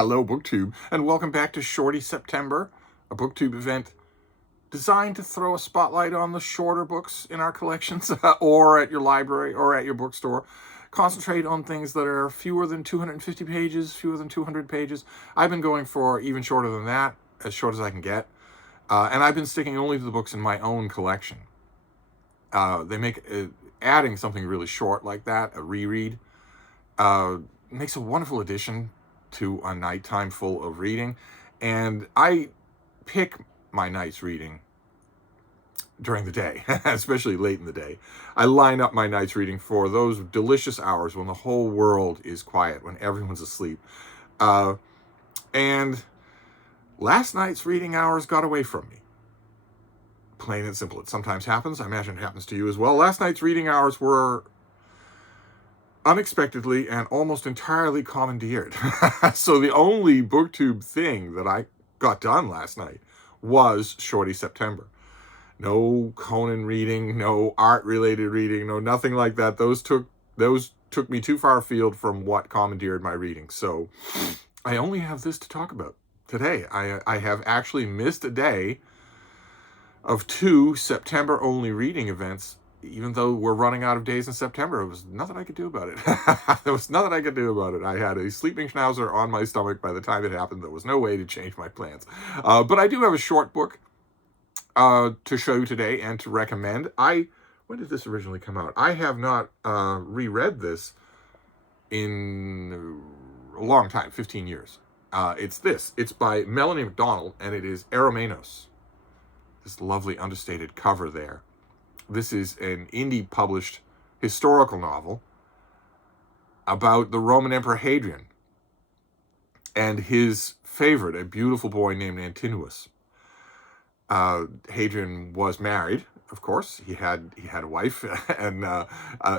Hello, BookTube, and welcome back to Shorty September, a BookTube event designed to throw a spotlight on the shorter books in our collections, or at your library, or at your bookstore. Concentrate on things that are fewer than 250 pages, fewer than 200 pages. I've been going for even shorter than that, as short as I can get, and I've been sticking only to the books in my own collection. They make adding something really short like that, a reread, makes a wonderful addition to a nighttime full of reading. And I pick my nights reading during the day, especially late in the day. I line up my nights reading for those delicious hours when the whole world is quiet, when everyone's asleep. And last night's reading hours got away from me. Plain and simple. It sometimes happens. I imagine it happens to you as well. Last night's reading hours were unexpectedly and almost entirely commandeered. So the only BookTube thing that I got done last night was Shorty September. No Conan reading, no art-related reading, no nothing like that. Those took me too far afield from what commandeered my reading. So I only have this to talk about today. I have actually missed a day of 2 September-only reading events, even though we're running out of days in September. There was nothing I could do about it. There was nothing I could do about it. I had a sleeping schnauzer on my stomach by the time it happened. There was no way to change my plans. But I do have a short book to show you today and to recommend. When did this originally come out? I have not reread this in a long time, 15 years. It's by Melanie McDonald, and it is Eromenos. This lovely understated cover there. This is an indie-published historical novel about the Roman Emperor Hadrian and his favorite, a beautiful boy named Antinous. Hadrian was married, of course. He had a wife, and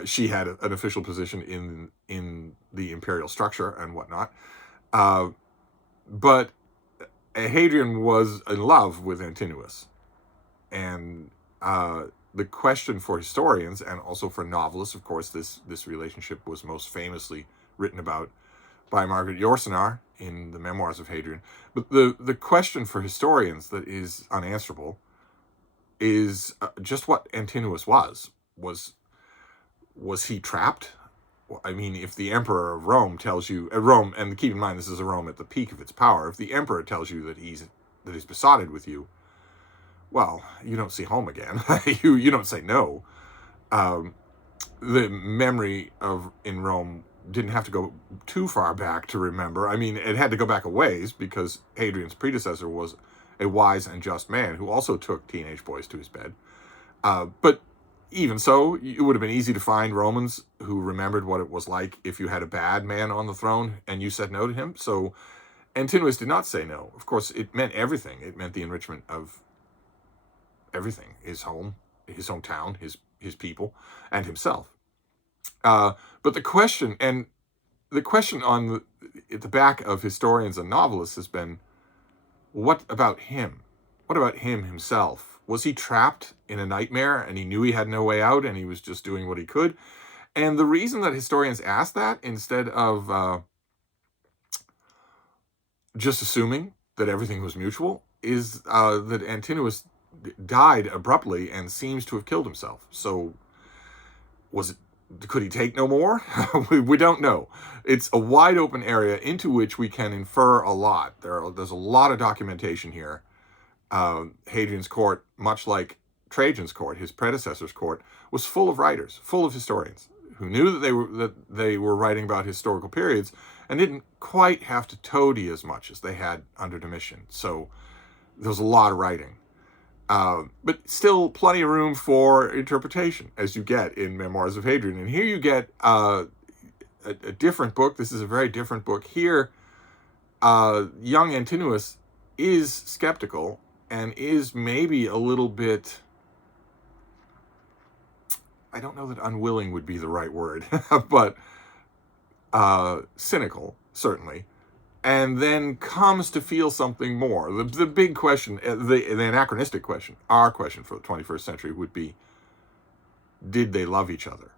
she had an official position in the imperial structure and whatnot. But Hadrian was in love with Antinous, and the question for historians and also for novelists, of course, this relationship was most famously written about by Margaret Yourcenar in the Memoirs of Hadrian. But the question for historians that is unanswerable is just what Antinous was. Was he trapped? I mean, if the emperor of Rome tells you, Rome, and keep in mind this is a Rome at the peak of its power, if the emperor tells you that he's besotted with you, well, you don't see home again. you don't say no. The memory in Rome didn't have to go too far back to remember. I mean, it had to go back a ways because Hadrian's predecessor was a wise and just man who also took teenage boys to his bed. But even so, it would have been easy to find Romans who remembered what it was like if you had a bad man on the throne and you said no to him. So Antinous did not say no. Of course, it meant everything. It meant the enrichment of everything: his home, his hometown, his people, and himself. But the question at the back of historians and novelists has been, what about him? What about him himself? Was he trapped in a nightmare and he knew he had no way out and he was just doing what he could? And the reason that historians ask that instead of just assuming that everything was mutual is that Antinous died abruptly and seems to have killed himself. So could he take no more? We don't know. It's a wide open area into which we can infer a lot. There's a lot of documentation here. Hadrian's court, much like Trajan's court, his predecessor's court, was full of writers, full of historians who knew that they were writing about historical periods and didn't quite have to toady as much as they had under Domitian. So there was a lot of writing. But still plenty of room for interpretation, as you get in Memoirs of Hadrian. And here you get a different book. This is a very different book. Here, young Antinous is skeptical and is maybe a little bit, I don't know that unwilling would be the right word, but cynical, certainly. And then comes to feel something more. The big question, the anachronistic question, our question for the 21st century would be, did they love each other?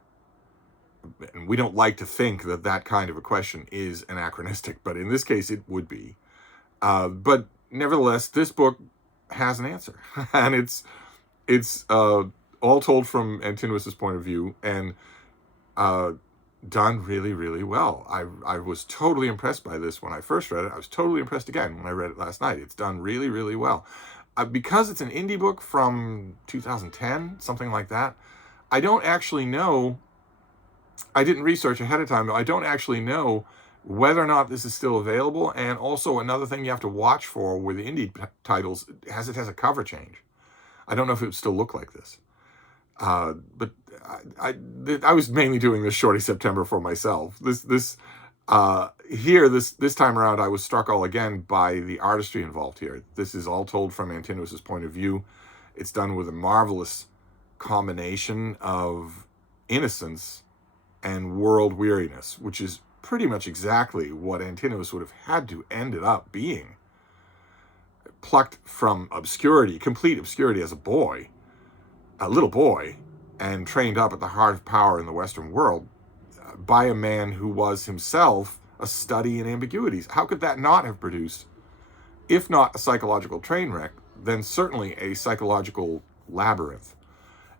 And we don't like to think that that kind of a question is anachronistic, but in this case it would be. But nevertheless, this book has an answer, and it's all told from Antinous' point of view, and uh, done really, really well. I was totally impressed by this when I first read it. I was totally impressed again when I read it last night. It's done really, really well. Because it's an indie book from 2010, something like that, I don't actually know. I didn't research ahead of time, though. I don't actually know whether or not this is still available. And also, another thing you have to watch for with the indie titles, it has a cover change. I don't know if it would still look like this. But I was mainly doing this Shorty September for myself. This time around, I was struck all again by the artistry involved here. This is all told from Antinous' point of view. It's done with a marvelous combination of innocence and world weariness, which is pretty much exactly what Antinous would have had to ended up being. Plucked from obscurity, complete obscurity as a little boy, and trained up at the heart of power in the Western world by a man who was himself a study in ambiguities. How could that not have produced, if not a psychological train wreck, then certainly a psychological labyrinth?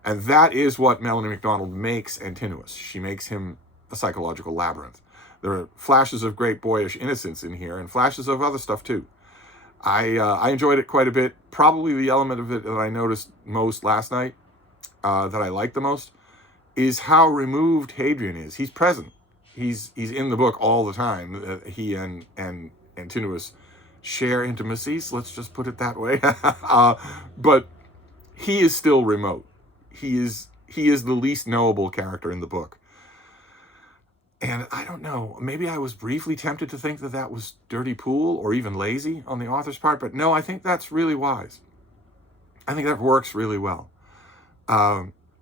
And that is what Melanie MacDonald makes Antinous. She makes him a psychological labyrinth. There are flashes of great boyish innocence in here, and flashes of other stuff too. I enjoyed it quite a bit. Probably the element of it that I noticed most last night, that I liked the most, is how removed Hadrian is. He's present. He's in the book all the time. He and Antinous share intimacies. Let's just put it that way. But he is still remote. He is the least knowable character in the book. And I don't know, maybe I was briefly tempted to think that was dirty pool or even lazy on the author's part, but no, I think that's really wise. I think that works really well.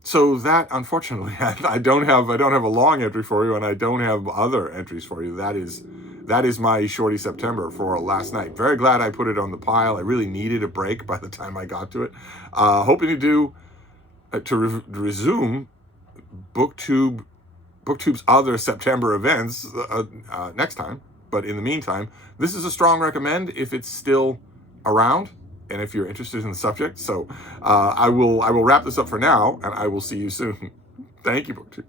So that, unfortunately, I don't have a long entry for you, and I don't have other entries for you. That is my Shorty September for last night. Very glad I put it on the pile. I really needed a break by the time I got to it. Hoping to resume BookTube's other September events next time. But in the meantime, this is a strong recommend if it's still around and if you're interested in the subject. So I will wrap this up for now, and I will see you soon. Thank you, BookTube.